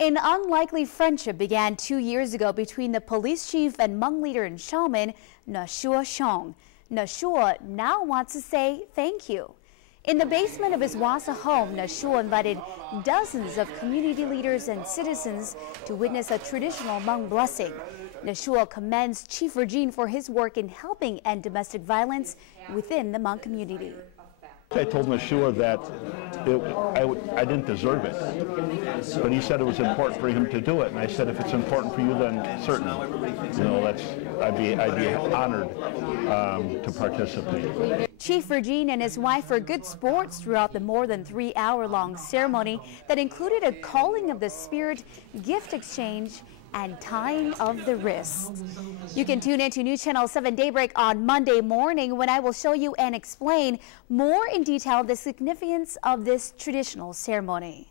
An unlikely friendship began 2 years ago between the police chief and Hmong leader and shaman, Shoua Xiong. Shoua now wants to say thank you. In the basement of his Wasa home, Shoua invited dozens of community leaders and citizens to witness a traditional Hmong blessing. Shoua commends Chief Vergin for his work in helping end domestic violence within the Hmong community. I told Shoua that I didn't deserve it, but he said it was important for him to do it, and I said, if it's important for you, then certainly, I'd be honored to participate. Chief Vergin and his wife were good sports throughout the more than 3-hour-long ceremony that included a calling of the spirit, gift exchange, and tying of the wrist. You can tune in to News Channel 7 Daybreak on Monday morning when I will show you and explain more in detail the significance of this traditional ceremony.